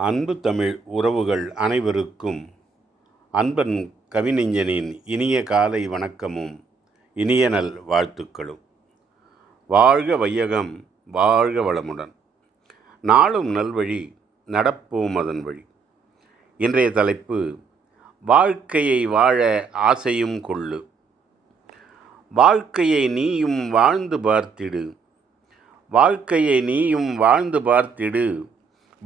அன்பு தமிழ் உறவுகள் அனைவருக்கும் அன்பன் கவிஞனின் இனிய காலை வணக்கமும் இனிய நல் வாழ்த்துக்களும். வாழ்க வையகம் வாழ்க வளமுடன். நாளும் நல்வழி நடப்போம் அதன் வழி. இன்றைய தலைப்பு வாழ்க்கையை வாழ ஆசையும் கொள்ளு. வாழ்க்கையை நீயும் வாழ்ந்து பார்த்திடு. வாழ்க்கையை நீயும் வாழ்ந்து பார்த்திடு.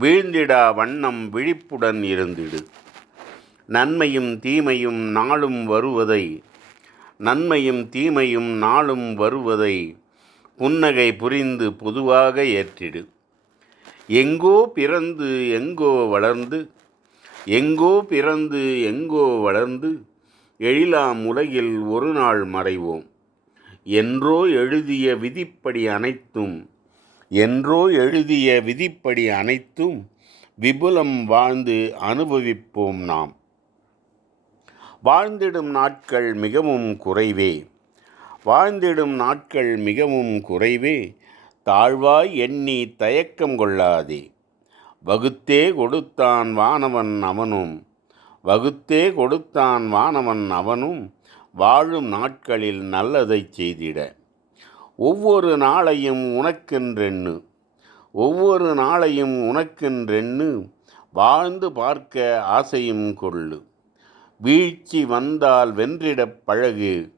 வீழ்ந்திடா வண்ணம் விழிப்புடன் இருந்திடு. நன்மையும் தீமையும் நாளும் வருவதை நன்மையும் தீமையும் நாளும் வருவதை புன்னகை புரிந்து பொதுவாக ஏற்றிடு. எங்கோ பிறந்து எங்கோ வளர்ந்து எங்கோ பிறந்து எங்கோ வளர்ந்து எழிலாம் உலகில் ஒரு நாள் மறைவோம். என்றோ எழுதிய விதிப்படி அனைத்தும் என்றோ எழுதிய விதிப்படி அனைத்தும் விபுலம் வாழ்ந்து அனுபவிப்போம் நாம். வாழ்ந்திடும் நாட்கள் மிகவும் குறைவே. வாழ்ந்திடும் நாட்கள் மிகவும் குறைவே. தாழ்வாய் எண்ணி தயக்கம் கொள்ளாதே. வகுத்தே கொடுத்தான் வானவன் அவனும். வகுத்தே கொடுத்தான் வானவன் அவனும். வாழும் நாட்களில் நல்லதைச் செய்திட. ஒவ்வொரு நாளையும் உனக்கென்றெண்ணு. ஒவ்வொரு நாளையும் உனக்கென்றெண்ணு. வாழ்ந்து பார்க்க ஆசையும் கொள்ளு. வீழ்ச்சி வந்தால் வென்றிடப் பழகு.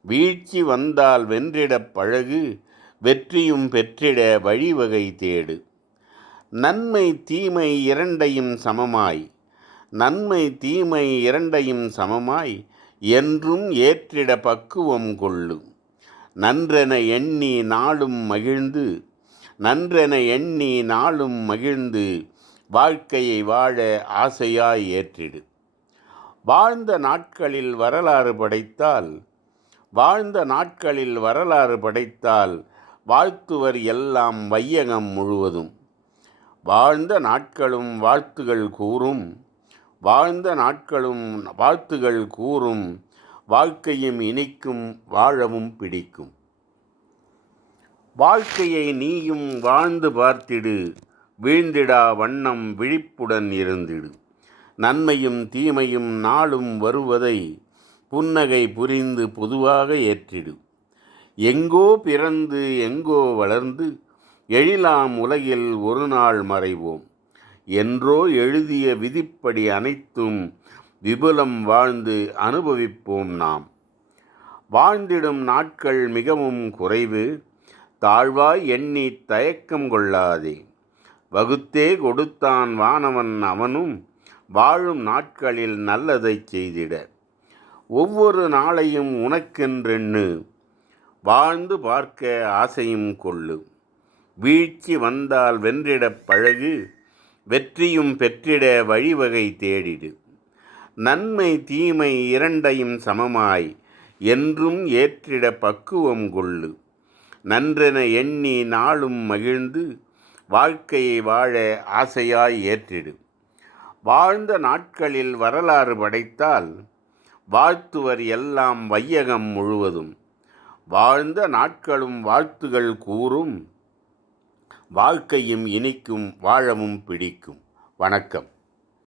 வீழ்ச்சி வந்தால் வென்றிடப் பழகு. வெற்றியும் பெற்றிட வழிவகை தேடு. நன்மை தீமை இரண்டையும் சமமாய். நன்மை தீமை இரண்டையும் சமமாய். என்றும் ஏற்றிட பக்குவம் கொள்ளு. நன்றென எண்ணி நாளும் மகிழ்ந்து நன்றென எண்ணி நாளும் மகிழ்ந்து வாழ்க்கையை வாழ ஆசையாய் ஏற்றிடு. வாழ்ந்த நாட்களில் வரலாறு படைத்தால் வாழ்ந்த நாட்களில் வரலாறு படைத்தால் வாழ்த்துவர் எல்லாம் வையகம் முழுவதும். வாழ்ந்த நாட்களும் வாழ்த்துகள் கூறும் வாழ்ந்த நாட்களும் வாழ்த்துகள் கூறும் வாழ்க்கையும் இனிக்கும் வாழவும் பிடிக்கும். வாழ்க்கையை நீயும் வாழ்ந்து பார்த்திடு வீழ்ந்திடா வண்ணம் விழிப்புடன் இருந்திடு. நன்மையும் தீமையும் நாளும் வருவதை புன்னகை புரிந்து பொதுவாக ஏற்றிடு. எங்கோ பிறந்து எங்கோ வளர்ந்து எழிலாம் உலகில் ஒரு நாள் மறைவோம். என்றோ எழுதிய விதிப்படி அனைத்தும் விபுலம் வாழ்ந்து அனுபவிப்போம் நாம். வாழ்ந்திடும் நாட்கள் மிகவும் குறைவு. தாழ்வாய் எண்ணி தயக்கம் கொள்ளாதே. வகுத்தே கொடுத்தான் வானவன் அவனும் வாழும் நாட்களில் நல்லதைச் செய்திட. ஒவ்வொரு நாளையும் உனக்கென்றெண்ணு. வாழ்ந்து பார்க்க ஆசையும் கொள்ளு. வீழ்ச்சி வந்தால் வென்றிடப் பழகு. வெற்றியும் பெற்றிட வழிவகை தேடிடு. நன்மை தீமை இரண்டையும் சமமாய் என்றும் ஏற்றிட பக்குவம் கொள்ளு. நன்றென எண்ணி நாளும் மகிழ்ந்து வாழ்க்கையை வாழ ஆசையாய் ஏற்றிடு. வாழ்ந்த நாட்களில் வரலாறு படைத்தால் வாழ்த்துவர் எல்லாம் வையகம் முழுவதும். வாழ்ந்த நாட்களும் வாழ்த்துகள் கூறும். வாழ்க்கையும் இனிக்கும் வாழவும் பிடிக்கும். வணக்கம்.